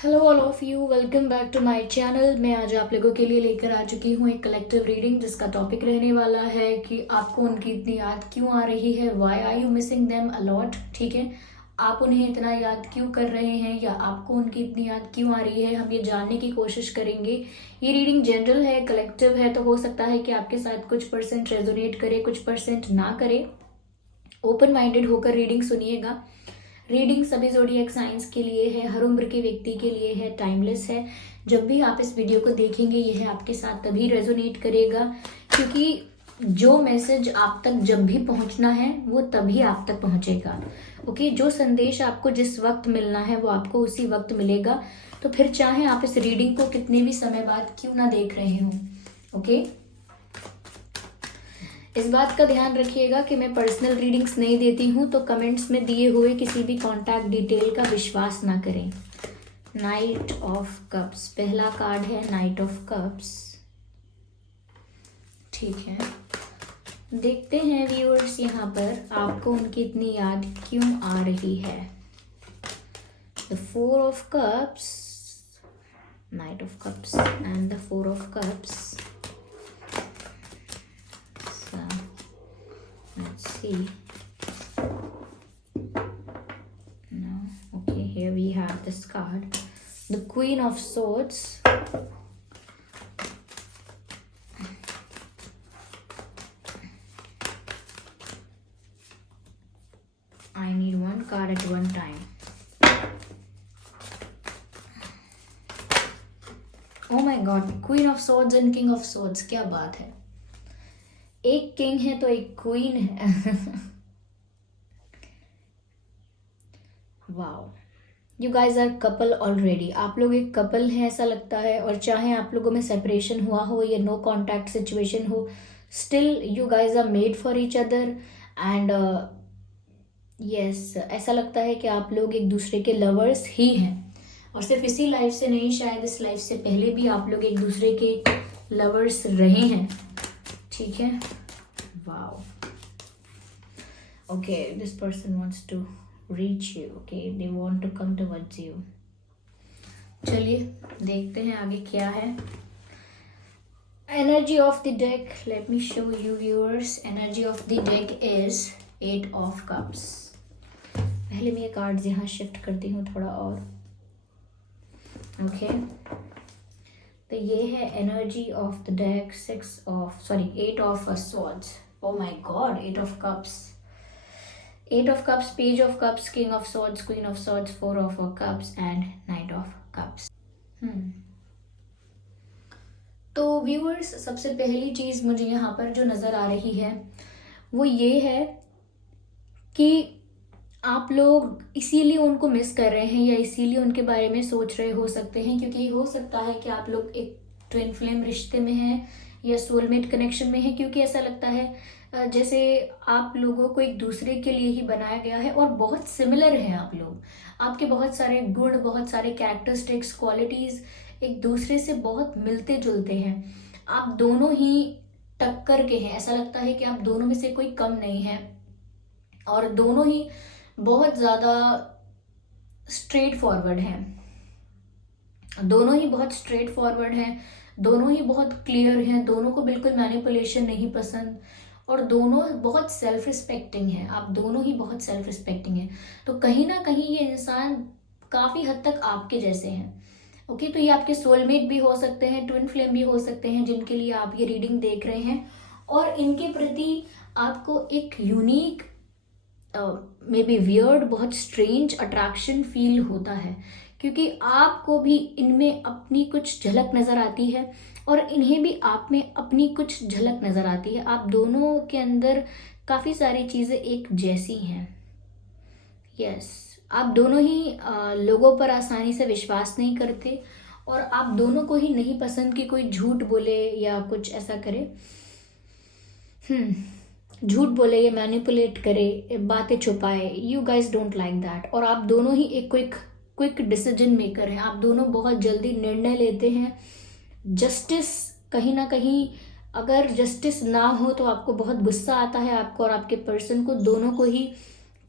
Hello all of you, welcome back to my channel. मैं आज आप लोगों के लिए लेकर आ चुकी हूँ एक कलेक्टिव रीडिंग जिसका टॉपिक रहने वाला है कि आपको उनकी इतनी याद क्यों आ रही है। Why are you missing them a lot. ठीक है, आप उन्हें इतना याद क्यों कर रहे हैं या आपको उनकी इतनी याद क्यों आ रही है, हम ये जानने की कोशिश करेंगे। ये रीडिंग जनरल है, कलेक्टिव है, तो हो सकता है कि आपके साथ कुछ परसेंट रेजोनेट करे, कुछ परसेंट ना करे। ओपन माइंडेड होकर रीडिंग सुनिएगा। रीडिंग सभी ज़ोडिएक साइंस के लिए है, हर उम्र के व्यक्ति के लिए है, टाइमलेस है। जब भी आप इस वीडियो को देखेंगे यह आपके साथ तभी रेजोनेट करेगा, क्योंकि जो मैसेज आप तक जब भी पहुंचना है वो तभी आप तक पहुंचेगा। ओके, जो संदेश आपको जिस वक्त मिलना है वो आपको उसी वक्त मिलेगा। तो फिर चाहे आप इस रीडिंग को कितने भी समय बाद क्यों ना देख रहे हो। ओके, इस बात का ध्यान रखिएगा कि मैं पर्सनल रीडिंग्स नहीं देती हूँ, तो कमेंट्स में दिए हुए किसी भी कॉन्टैक्ट डिटेल का विश्वास ना करें। नाइट ऑफ कप्स पहला कार्ड है, नाइट ऑफ कप्स। ठीक है, देखते हैं व्यूअर्स यहाँ पर आपको उनकी इतनी याद क्यों आ रही है। The four of cups, night of cups and the four of cups. Let's see. No. Okay, here we have this card, the Queen of Swords. I need one card at one time. Oh my God, Queen of Swords and King of Swords, क्या बात है। एक king है तो एक queen है। Wow, you guys are couple already. आप लोग एक कपल हैं ऐसा लगता है, और चाहे आप लोगों में सेपरेशन हुआ हो या नो कॉन्टैक्ट सिचुएशन हो, still you guys are made for each other. And yes, ऐसा लगता है कि आप लोग एक दूसरे के लवर्स ही हैं, और सिर्फ इसी लाइफ से नहीं, शायद इस लाइफ से पहले भी आप लोग एक दूसरे के लवर्स रहे हैं। ठीक है, wow. Okay, this person wants to reach you. Okay, they want to come towards you. चलिए देखते हैं आगे क्या है। Energy of the deck, let me show you viewers. Energy of the deck is 8 of cups. पहले मैं ये cards यहाँ शिफ्ट करती हूँ थोड़ा और। ओके, तो ये है energy of the deck, 8 of swords. Oh my God, 8 of cups, 8 of cups, page of cups, king of swords, queen of swords, 4 of cups and night of cups. तो viewers, सबसे पहली चीज मुझे यहाँ पर जो नजर आ रही है वो ये है कि आप लोग इसीलिए उनको मिस कर रहे हैं या इसीलिए उनके बारे में सोच रहे हो सकते हैं, क्योंकि हो सकता है कि आप लोग एक ट्विन फ्लेम रिश्ते में हैं या सोलमेट कनेक्शन में हैं, क्योंकि ऐसा लगता है जैसे आप लोगों को एक दूसरे के लिए ही बनाया गया है और बहुत सिमिलर हैं आप लोग। आपके बहुत सारे गुण, बहुत सारे कैरेक्टरिस्टिक्स, क्वालिटीज एक दूसरे से बहुत मिलते जुलते हैं। आप दोनों ही टक्कर के हैं, ऐसा लगता है कि आप दोनों में से कोई कम नहीं है, और दोनों ही बहुत ज़्यादा स्ट्रेट फॉरवर्ड हैं। दोनों ही बहुत स्ट्रेट फॉरवर्ड हैं, दोनों ही बहुत क्लियर हैं, दोनों को बिल्कुल मैनिपुलेशन नहीं पसंद, और दोनों बहुत सेल्फ रिस्पेक्टिंग हैं। आप दोनों ही बहुत सेल्फ रिस्पेक्टिंग हैं। तो कहीं ना कहीं ये इंसान काफ़ी हद तक आपके जैसे हैं। ओके, तो ये आपके सोलमेट भी हो सकते हैं, ट्विन फ्लेम भी हो सकते हैं, जिनके लिए आप ये रीडिंग देख रहे हैं, और इनके प्रति आपको एक यूनिक मे बी वियर्ड, बहुत स्ट्रेंज अट्रैक्शन फील होता है, क्योंकि आपको भी इनमें अपनी कुछ झलक नज़र आती है और इन्हें भी आप में अपनी कुछ झलक नज़र आती है। आप दोनों के अंदर काफ़ी सारी चीज़ें एक जैसी हैं। यस, आप दोनों ही लोगों पर आसानी से विश्वास नहीं करते, और आप दोनों को ही नहीं पसंद कि कोई झूठ बोले या कुछ ऐसा करे, झूठ बोले या मैनिपुलेट करे, बातें छुपाए। You guys don't like that. और आप दोनों ही एक क्विक डिसीजन मेकर हैं। आप दोनों बहुत जल्दी निर्णय लेते हैं। जस्टिस, कहीं ना कहीं अगर जस्टिस ना हो तो आपको बहुत गुस्सा आता है, आपको और आपके पर्सन को, दोनों को ही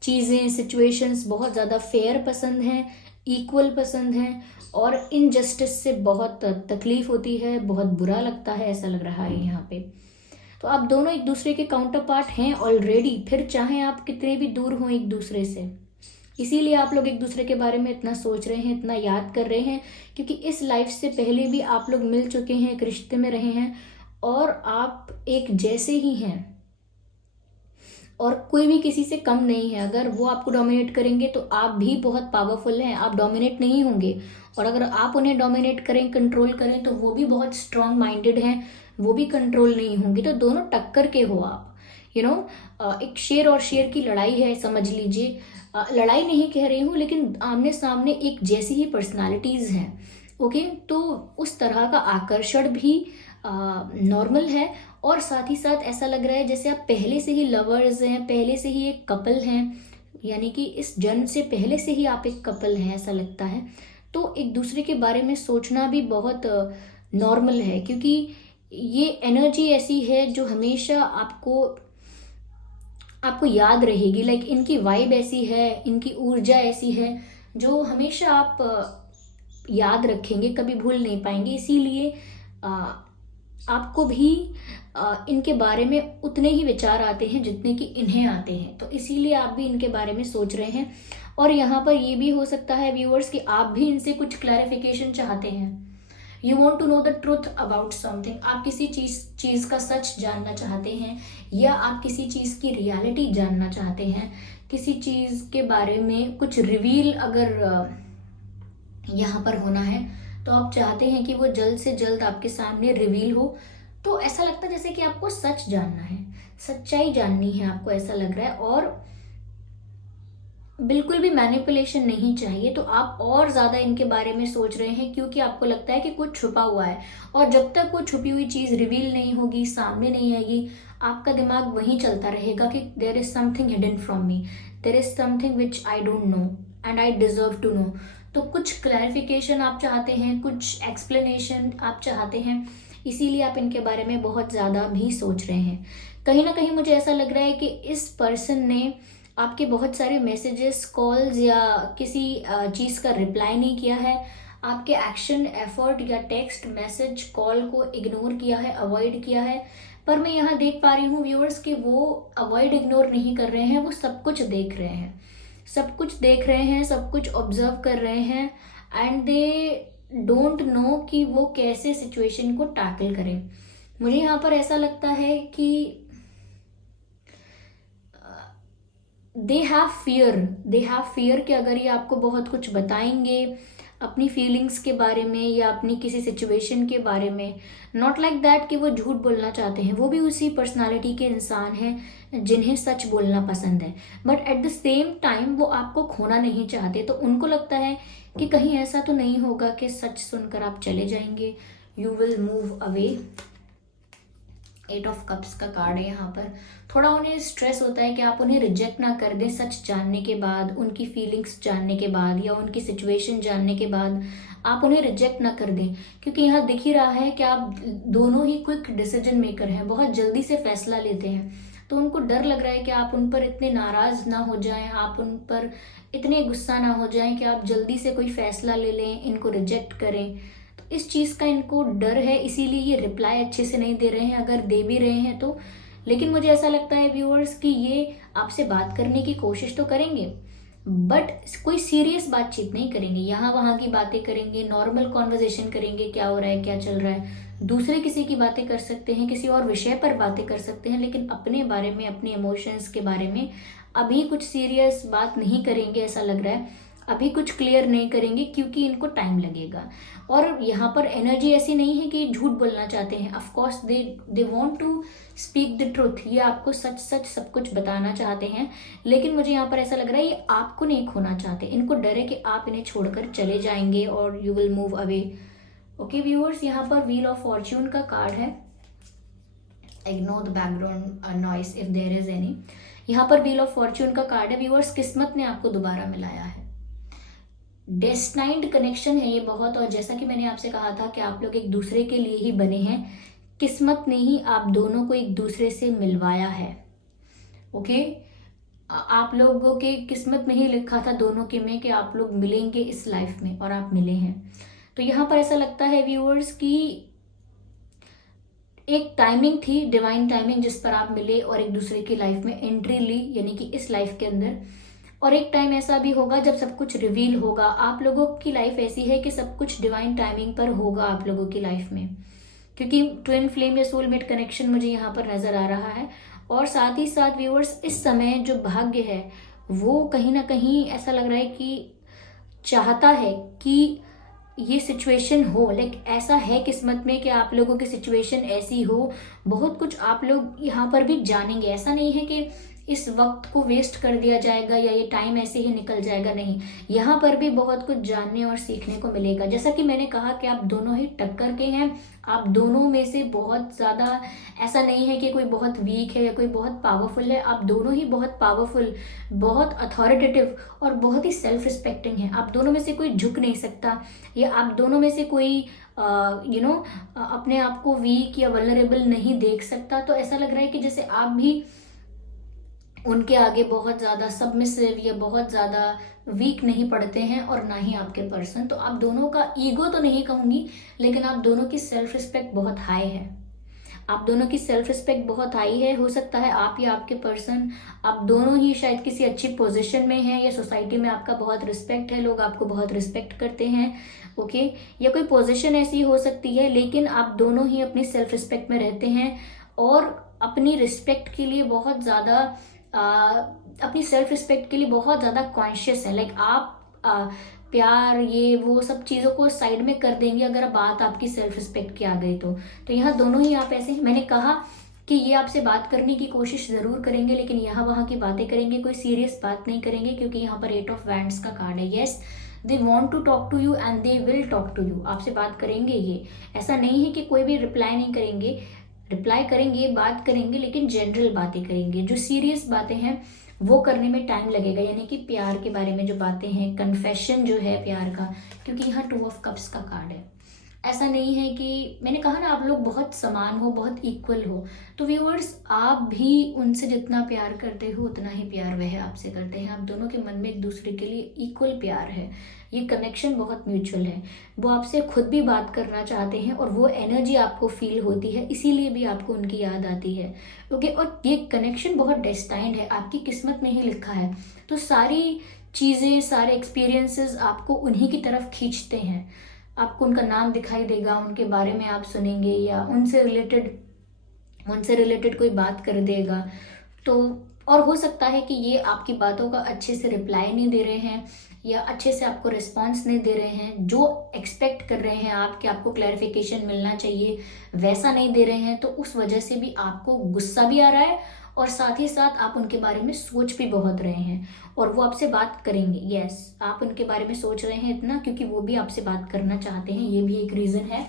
चीज़ें, सिचुएशंस बहुत ज़्यादा फेयर पसंद हैं, इक्वल पसंद हैं, और इनजस्टिस से बहुत तकलीफ होती है, बहुत बुरा लगता है, ऐसा लग रहा है यहाँ पे। तो आप दोनों एक दूसरे के काउंटर पार्ट हैं ऑलरेडी, फिर चाहे आप कितने भी दूर हों एक दूसरे से, इसीलिए आप लोग एक दूसरे के बारे में इतना सोच रहे हैं, इतना याद कर रहे हैं, क्योंकि इस लाइफ से पहले भी आप लोग मिल चुके हैं, एक रिश्ते में रहे हैं, और आप एक जैसे ही हैं, और कोई भी किसी से कम नहीं है। अगर वो आपको डोमिनेट करेंगे तो आप भी बहुत पावरफुल हैं, आप डोमिनेट नहीं होंगे, और अगर आप उन्हें डोमिनेट करें, कंट्रोल करें, तो वो भी बहुत स्ट्रांग माइंडेड हैं, वो भी कंट्रोल नहीं होंगे। तो दोनों टक्कर के हो आप, यू नो। एक शेर और शेर की लड़ाई है, समझ लीजिए। लड़ाई नहीं कह रही हूँ, लेकिन आमने सामने एक जैसी ही पर्सनालिटीज हैं, ओके। तो उस तरह का आकर्षण भी नॉर्मल है, और साथ ही साथ ऐसा लग रहा है जैसे आप पहले से ही लवर्स हैं, पहले से ही एक कपल हैं, यानी कि इस जन्म से पहले से ही आप एक कपल हैं, ऐसा लगता है। तो एक दूसरे के बारे में सोचना भी बहुत नॉर्मल है, क्योंकि ये एनर्जी ऐसी है जो हमेशा आपको आपको याद रहेगी। लाइक इनकी वाइब ऐसी है, इनकी ऊर्जा ऐसी है जो हमेशा आप याद रखेंगे, कभी भूल नहीं पाएंगे। इसीलिए आपको भी इनके बारे में उतने ही विचार आते हैं जितने कि इन्हें आते हैं, तो इसीलिए आप भी इनके बारे में सोच रहे हैं। और यहाँ पर ये भी हो सकता है व्यूअर्स कि आप भी इनसे कुछ क्लैरिफिकेशन चाहते हैं। You want to know the truth about something, आप किसी चीज़ का सच जानना चाहते हैं, या आप किसी चीज़ की रियलिटी जानना चाहते हैं, किसी चीज़ के बारे में कुछ रिवील अगर यहाँ पर होना है, तो आप चाहते हैं कि वो जल्द से जल्द आपके सामने रिवील हो। तो ऐसा लगता है जैसे कि आपको सच जानना है, सच्चाई जाननी है आपको, ऐसा लग रहा है। और बिल्कुल भी मैनिपुलेशन नहीं चाहिए। तो आप और ज़्यादा इनके बारे में सोच रहे हैं, क्योंकि आपको लगता है कि कुछ छुपा हुआ है, और जब तक वो छुपी हुई चीज़ रिवील नहीं होगी, सामने नहीं आएगी, आपका दिमाग वहीं चलता रहेगा कि there is something hidden from me, there is something which I don't know and I deserve to know. तो कुछ क्लैरिफिकेशन आप चाहते हैं, कुछ एक्सप्लेनेशन आप चाहते हैं, इसीलिए आप इनके बारे में बहुत ज़्यादा भी सोच रहे हैं। कहीं ना कहीं मुझे ऐसा लग रहा है कि इस पर्सन ने आपके बहुत सारे मैसेजेस, कॉल्स या किसी चीज़ का रिप्लाई नहीं किया है, आपके एक्शन, एफर्ट या टेक्स्ट मैसेज, कॉल को इग्नोर किया है, अवॉइड किया है। पर मैं यहाँ देख पा रही हूँ व्यूअर्स कि वो अवॉइड, इग्नोर नहीं कर रहे हैं, वो सब कुछ देख रहे हैं, सब कुछ देख रहे हैं, सब कुछ ऑब्जर्व कर रहे हैं, एंड दे डोंट नो कि वो कैसे सिचुएशन को टैकल करें। मुझे यहाँ पर ऐसा लगता है कि दे हैव फियर कि अगर ये आपको बहुत कुछ बताएंगे अपनी फीलिंग्स के बारे में या अपनी किसी सिचुएशन के बारे में, नॉट लाइक दैट कि वो झूठ बोलना चाहते हैं, वो भी उसी पर्सनालिटी के इंसान हैं जिन्हें सच बोलना पसंद है, but at the same time वो आपको खोना नहीं चाहते। तो उनको लगता है कि कहीं ऐसा तो नहीं होगा कि सच सुनकर आप चले जाएंगे, you will move away. 8 of cups का कार्ड है यहाँ पर। थोड़ा उन्हें स्ट्रेस होता है कि आप उन्हें रिजेक्ट ना कर दें, सच जानने के बाद, उनकी फीलिंग्स जानने के बाद या उनकी सिचुएशन जानने के बाद आप उन्हें रिजेक्ट ना कर दें, क्योंकि यहाँ दिख ही रहा है कि आप दोनों ही क्विक डिसीजन मेकर हैं, बहुत जल्दी से फैसला लेते हैं। तो उनको डर लग रहा है कि आप उन पर इतने नाराज ना हो जाएं, आप उन पर इतने गुस्सा ना हो जाएं कि आप जल्दी से कोई फैसला ले लें, इनको रिजेक्ट करें। इस चीज़ का इनको डर है, इसीलिए ये रिप्लाई अच्छे से नहीं दे रहे हैं, अगर दे भी रहे हैं तो। लेकिन मुझे ऐसा लगता है व्यूअर्स कि ये आपसे बात करने की कोशिश तो करेंगे, बट कोई सीरियस बातचीत नहीं करेंगे, यहाँ वहाँ की बातें करेंगे, नॉर्मल कॉन्वर्जेशन करेंगे, क्या हो रहा है, क्या चल रहा है, दूसरे किसी की बातें कर सकते हैं, किसी और विषय पर बातें कर सकते हैं, लेकिन अपने बारे में, अपने इमोशंस के बारे में अभी कुछ सीरियस बात नहीं करेंगे, ऐसा लग रहा है। अभी कुछ क्लियर नहीं करेंगे क्योंकि इनको टाइम लगेगा। और यहाँ पर एनर्जी ऐसी नहीं है कि झूठ बोलना चाहते हैं, of course they want to speak the truth, ये आपको सच सच सब कुछ बताना चाहते हैं। लेकिन मुझे यहाँ पर ऐसा लग रहा है ये आपको नहीं खोना चाहते, इनको डर है कि आप इन्हें छोड़कर चले जाएंगे और you will move away. Okay viewers, यहाँ पर व्हील ऑफ फॉर्च्यून का कार्ड है। Ignore the background noise if there is any. यहाँ पर व्हील ऑफ फॉर्च्यून का कार्ड है व्यूअर्स, किस्मत ने आपको दोबारा मिलाया है, डेस्टिनाइंड कनेक्शन है ये बहुत। और जैसा कि मैंने आपसे कहा था कि आप लोग एक दूसरे के लिए ही बने हैं, किस्मत ने ही आप दोनों को एक दूसरे से मिलवाया है। ओके, आप लोगों के किस्मत में ही लिखा था दोनों के में कि आप लोग मिलेंगे इस लाइफ में, और आप मिले हैं। तो यहाँ पर ऐसा लगता है व्यूअर्स कि एक टाइमिंग थी, डिवाइन टाइमिंग, जिस पर आप मिले और एक दूसरे की लाइफ में एंट्री ली, यानी कि इस लाइफ के अंदर। और एक टाइम ऐसा भी होगा जब सब कुछ रिवील होगा। आप लोगों की लाइफ ऐसी है कि सब कुछ डिवाइन टाइमिंग पर होगा आप लोगों की लाइफ में, क्योंकि ट्विन फ्लेम या सोलमेट कनेक्शन मुझे यहाँ पर नजर आ रहा है। और साथ ही साथ व्यूअर्स, इस समय जो भाग्य है वो कहीं ना कहीं ऐसा लग रहा है कि चाहता है कि ये सिचुएशन हो, लाइक ऐसा है किस्मत में कि आप लोगों की सिचुएशन ऐसी हो। बहुत कुछ आप लोग यहाँ पर भी जानेंगे। ऐसा नहीं है कि इस वक्त को वेस्ट कर दिया जाएगा या ये टाइम ऐसे ही निकल जाएगा, नहीं, यहाँ पर भी बहुत कुछ जानने और सीखने को मिलेगा। जैसा कि मैंने कहा कि आप दोनों ही टक्कर के हैं, आप दोनों में से बहुत ज़्यादा ऐसा नहीं है कि कोई बहुत वीक है या कोई बहुत पावरफुल है। आप दोनों ही बहुत पावरफुल, बहुत अथॉरिटेटिव और बहुत ही सेल्फ रिस्पेक्टिंग है। आप दोनों में से कोई झुक नहीं सकता, या आप दोनों में से कोई अपने आप को वीक या वल्नरेबल नहीं देख सकता। तो ऐसा लग रहा है कि जैसे आप भी उनके आगे बहुत ज़्यादा सबमिसिव या बहुत ज़्यादा वीक नहीं पड़ते हैं, और ना ही आपके पर्सन। तो आप दोनों का ईगो तो नहीं कहूँगी, लेकिन आप दोनों की सेल्फ रिस्पेक्ट बहुत हाई है। आप दोनों की सेल्फ रिस्पेक्ट बहुत हाई है। हो सकता है आप या आपके पर्सन, आप दोनों ही शायद किसी अच्छी पोजीशन में हैं, या सोसाइटी में आपका बहुत रिस्पेक्ट है, लोग आपको बहुत रिस्पेक्ट करते हैं, ओके। या कोई पोजीशन ऐसी हो सकती है, लेकिन आप दोनों ही अपनी सेल्फ रिस्पेक्ट में रहते हैं और अपनी रिस्पेक्ट के लिए बहुत ज़्यादा अपनी सेल्फ रिस्पेक्ट के लिए बहुत ज़्यादा कॉन्शियस है। लाइक आप प्यार ये वो सब चीज़ों को साइड में कर देंगे अगर बात आपकी सेल्फ रिस्पेक्ट की आ गई तो यहाँ दोनों ही आप ऐसे, मैंने कहा कि ये आपसे बात करने की कोशिश ज़रूर करेंगे, लेकिन यहाँ वहाँ की बातें करेंगे, कोई सीरियस बात नहीं करेंगे, क्योंकि यहाँ पर 8 ऑफ वैंड्स का कार्ड है। Yes, they want to talk to you and they will talk to you. आपसे बात करेंगे, ये ऐसा नहीं है कि कोई भी रिप्लाई नहीं करेंगे, रिप्लाई करेंगे, बात करेंगे, लेकिन जनरल बातें करेंगे। जो सीरियस बातें हैं वो करने में टाइम लगेगा, यानी कि प्यार के बारे में जो बातें हैं, कन्फेशन जो है प्यार का, क्योंकि यहाँ 2 ऑफ कप्स का कार्ड है। ऐसा नहीं है कि, मैंने कहा ना, आप लोग बहुत समान हो, बहुत इक्वल हो। तो व्यूअर्स, आप भी उनसे जितना प्यार करते हो उतना ही प्यार वह आपसे करते हैं। आप दोनों के मन में एक दूसरे के लिए इक्वल प्यार है, ये कनेक्शन बहुत म्यूचुअल है। वो आपसे खुद भी बात करना चाहते हैं और वो एनर्जी आपको फील होती है, इसीलिए भी आपको उनकी याद आती है, ओके। और ये कनेक्शन बहुत डेस्टाइंड है, आपकी किस्मत में ही लिखा है। तो सारी चीज़ें, सारे एक्सपीरियंसेस आपको उन्हीं की तरफ खींचते हैं। आपको उनका नाम दिखाई देगा, उनके बारे में आप सुनेंगे, या उनसे रिलेटेड कोई बात कर देगा। तो और हो सकता है कि ये आपकी बातों का अच्छे से रिप्लाई नहीं दे रहे हैं, या अच्छे से आपको रिस्पांस नहीं दे रहे हैं, जो एक्सपेक्ट कर रहे हैं आप कि आपको क्लैरिफिकेशन मिलना चाहिए वैसा नहीं दे रहे हैं। तो उस वजह से भी आपको गुस्सा भी आ रहा है, और साथ ही साथ आप उनके बारे में सोच भी बहुत रहे हैं, और वो आपसे बात करेंगे। यस, आप उनके बारे में सोच रहे हैं इतना क्योंकि वो भी आपसे बात करना चाहते हैं, ये भी एक रीज़न है।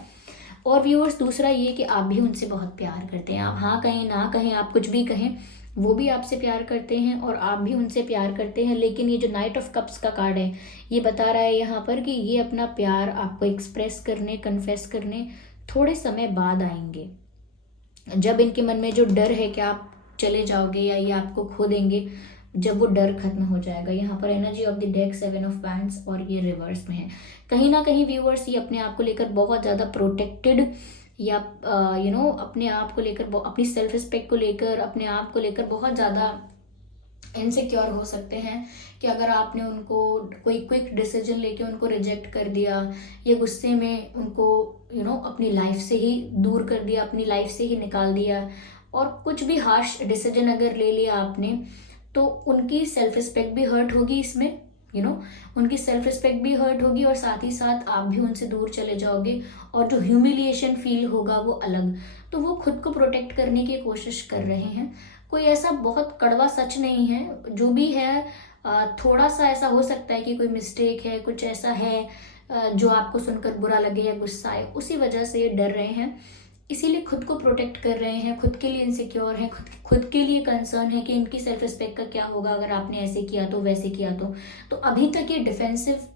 और व्यूअर्स, दूसरा ये कि आप भी उनसे बहुत प्यार करते हैं। आप हाँ कहें ना कहें, आप कुछ भी कहें, वो भी आपसे प्यार करते हैं और आप भी उनसे प्यार करते हैं। लेकिन ये जो नाइट ऑफ कप्स का कार्ड है, ये बता रहा है यहाँ पर कि ये अपना प्यार आपको एक्सप्रेस करने, कन्फेस करने थोड़े समय बाद आएंगे, जब इनके मन में जो डर है कि आप चले जाओगे या ये आपको खो देंगे, जब वो डर खत्म हो जाएगा। यहाँ पर energy of the deck 7 of wands, और ये रिवर्स में है। कहीं ना कहीं व्यूअर्स, ये अपने आप को लेकर बहुत ज़्यादा प्रोटेक्टेड, या अपने आप को लेकर, अपनी सेल्फ रिस्पेक्ट को लेकर, अपने आप को लेकर बहुत ज़्यादा इनसिक्योर हो सकते हैं कि अगर आपने उनको कोई क्विक डिसीजन लेके उनको रिजेक्ट कर दिया, या गुस्से में उनको अपनी लाइफ से ही दूर कर दिया, अपनी लाइफ से ही निकाल दिया, और कुछ भी हार्श डिसीजन अगर ले लिया आपने, तो उनकी सेल्फ रिस्पेक्ट भी हर्ट होगी इसमें, उनकी सेल्फ रिस्पेक्ट भी हर्ट होगी, और साथ ही साथ आप भी उनसे दूर चले जाओगे, और जो ह्यूमिलिएशन फील होगा वो अलग। तो वो खुद को प्रोटेक्ट करने की कोशिश कर रहे हैं। कोई ऐसा बहुत कड़वा सच नहीं है, जो भी है थोड़ा सा ऐसा हो सकता है कि कोई मिस्टेक है, कुछ ऐसा है जो आपको सुनकर बुरा लगे या गुस्सा आए, उसी वजह से ये डर रहे हैं, इसीलिए खुद को प्रोटेक्ट कर रहे हैं, खुद के लिए इनसिक्योर हैं, खुद के लिए कंसर्न है कि इनकी सेल्फ रिस्पेक्ट का क्या होगा अगर आपने ऐसे किया तो, वैसे किया तो अभी तक ये डिफेंसिव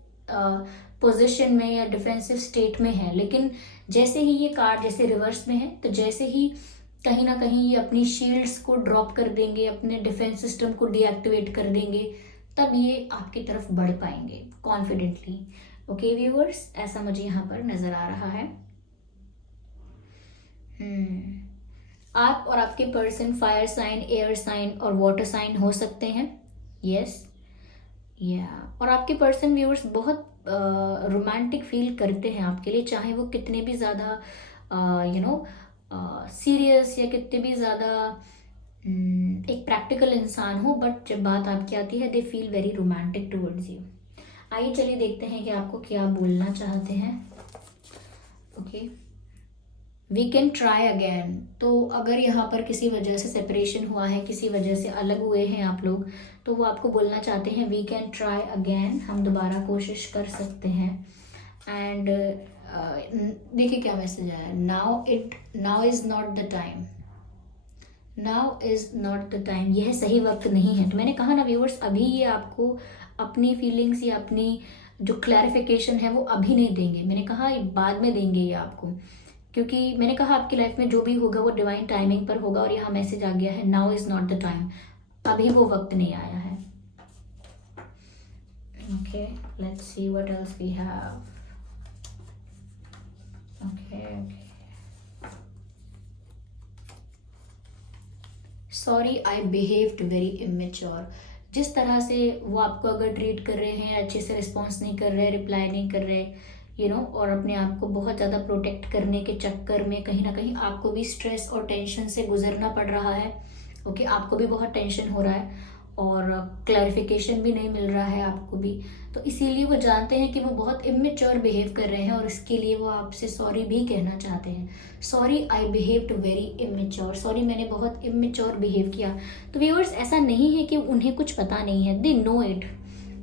पोजीशन में या डिफेंसिव स्टेट में है। लेकिन जैसे ही ये कार्ड जैसे रिवर्स में है, तो जैसे ही कहीं ना कहीं ये अपनी शील्ड्स को ड्रॉप कर देंगे, अपने डिफेंस सिस्टम को डीएक्टिवेट कर देंगे, तब ये आपकी तरफ बढ़ पाएंगे कॉन्फिडेंटली। ओके व्यूअर्स, ऐसा मुझे यहाँ पर नजर आ रहा है। आप और आपके person fire sign, air sign और वाटर साइन हो सकते हैं। यस या और आपके पर्सन व्यूअर्स बहुत रोमांटिक फील करते हैं आपके लिए, चाहे वो कितने भी ज़्यादा सीरियस या कितने भी ज़्यादा एक प्रैक्टिकल इंसान हो, बट जब बात आपकी आती है they feel very romantic towards you. आइए चलिए देखते हैं कि आपको क्या बोलना चाहते हैं। Okay, we can try again. तो अगर यहाँ पर किसी वजह से सेपरेशन हुआ है, किसी वजह से अलग हुए हैं आप लोग, तो वो आपको बोलना चाहते हैं वी कैन ट्राई अगेन, हम दोबारा कोशिश कर सकते हैं। एंड देखिए क्या मैसेज आया, now is not the time, now is not the time, यह सही वक्त नहीं है। तो मैंने कहा ना व्यूअर्स, अभी ये आपको अपनी फीलिंग्स या अपनी जो क्लैरिफिकेशन है वो अभी नहीं देंगे, मैंने कहा ये बाद में देंगे ये आपको, क्योंकि मैंने कहा आपकी लाइफ में जो भी होगा वो डिवाइन टाइमिंग पर होगा। और यहाँ मैसेज आ गया है now is not the time, अभी वो वक्त नहीं आया है। Okay, let's see what else we have. Okay, sorry I behaved very immature. जिस तरह से वो आपको अगर ट्रीट कर रहे हैं, अच्छे से रिस्पॉन्स नहीं कर रहे, रिप्लाई नहीं कर रहे, और अपने आप को बहुत ज़्यादा प्रोटेक्ट करने के चक्कर में कहीं ना कहीं आपको भी स्ट्रेस और टेंशन से गुजरना पड़ रहा है। ओके, आपको भी बहुत टेंशन हो रहा है और क्लैरिफिकेशन भी नहीं मिल रहा है आपको भी, तो इसीलिए वो जानते हैं कि वो बहुत इमेच्योर बिहेव कर रहे हैं और इसके लिए वो आपसे सॉरी भी कहना चाहते हैं। Sorry I behaved very immature, sorry मैंने बहुत इमेच्योर बिहेव किया। तो व्यूअर्स, ऐसा नहीं है कि उन्हें कुछ पता नहीं है, दे नो इट,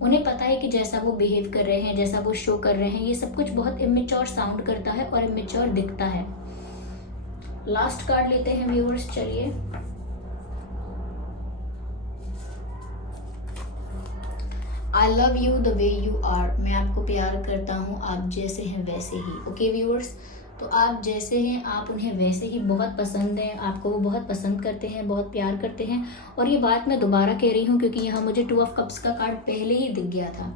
उन्हें पता है कि जैसा वो बिहेव कर रहे हैं, जैसा वो शो कर रहे हैं, ये सब कुछ बहुत इमेच्योर साउंड करता है और इमेच्योर दिखता है। लास्ट कार्ड लेते हैं व्यूअर्स, चलिए। I love you the way you are, मैं आपको प्यार करता हूँ आप जैसे हैं वैसे ही। ओके व्यूअर्स, तो आप जैसे हैं आप उन्हें वैसे ही बहुत पसंद हैं, आपको वो बहुत पसंद करते हैं, बहुत प्यार करते हैं। और ये बात मैं दोबारा कह रही हूँ क्योंकि यहाँ मुझे 2 ऑफ कप्स का कार्ड पहले ही दिख गया था,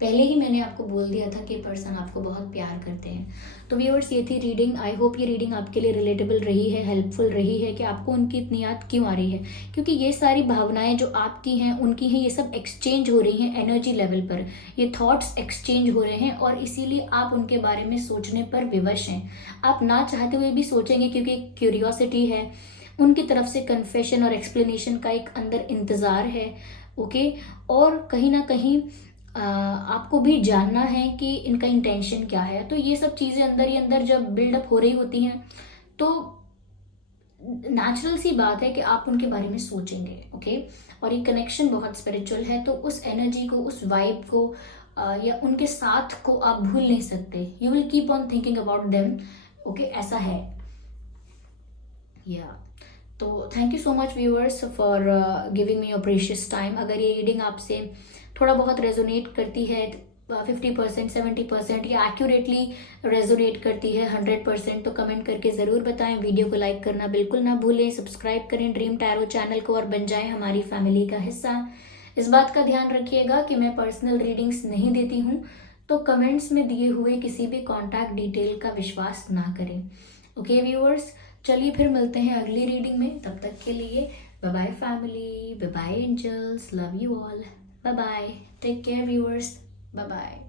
पहले ही मैंने आपको बोल दिया था कि पर्सन आपको बहुत प्यार करते हैं। तो व्यूअर्स, ये थी रीडिंग। आई होप ये रीडिंग आपके लिए रिलेटेबल रही है, हेल्पफुल रही है कि आपको उनकी इतनी याद क्यों आ रही है, क्योंकि ये सारी भावनाएं जो आपकी हैं उनकी हैं, ये सब एक्सचेंज हो रही हैं एनर्जी लेवल पर, ये थॉट्स एक्सचेंज हो रहे हैं और इसीलिए आप उनके बारे में सोचने पर विवश हैं। आप ना चाहते हुए भी सोचेंगे क्योंकि एक क्यूरियोसिटी है, उनकी तरफ से कन्फेशन और एक्सप्लेनेशन का एक अंदर इंतज़ार है। ओके, और कहीं ना कहीं आपको भी जानना है कि इनका इंटेंशन क्या है। तो ये सब चीज़ें अंदर ही अंदर जब बिल्डअप हो रही होती हैं तो नेचुरल सी बात है कि आप उनके बारे में सोचेंगे। ओके, और ये कनेक्शन बहुत स्पिरिचुअल है, तो उस एनर्जी को, उस वाइब को या उनके साथ को आप भूल नहीं सकते। You will keep on thinking about them. Okay, ऐसा है या तो thank you so much viewers for giving me your precious time. अगर ये रीडिंग आपसे थोड़ा बहुत रेजोनेट करती है 50%, 70% या एक्यूरेटली रेजोनेट करती है 100%, तो कमेंट करके ज़रूर बताएं। वीडियो को लाइक करना बिल्कुल ना भूलें, सब्सक्राइब करें ड्रीम टैरो चैनल को और बन जाएं हमारी फैमिली का हिस्सा। इस बात का ध्यान रखिएगा कि मैं पर्सनल रीडिंग्स नहीं देती हूँ, तो कमेंट्स में दिए हुए किसी भी कॉन्टैक्ट डिटेल का विश्वास ना करें। ओके व्यूअर्स, चलिए फिर मिलते हैं अगली रीडिंग में। तब तक के लिए bye bye family, bye bye angels, love you all, bye bye, take care viewers, bye bye.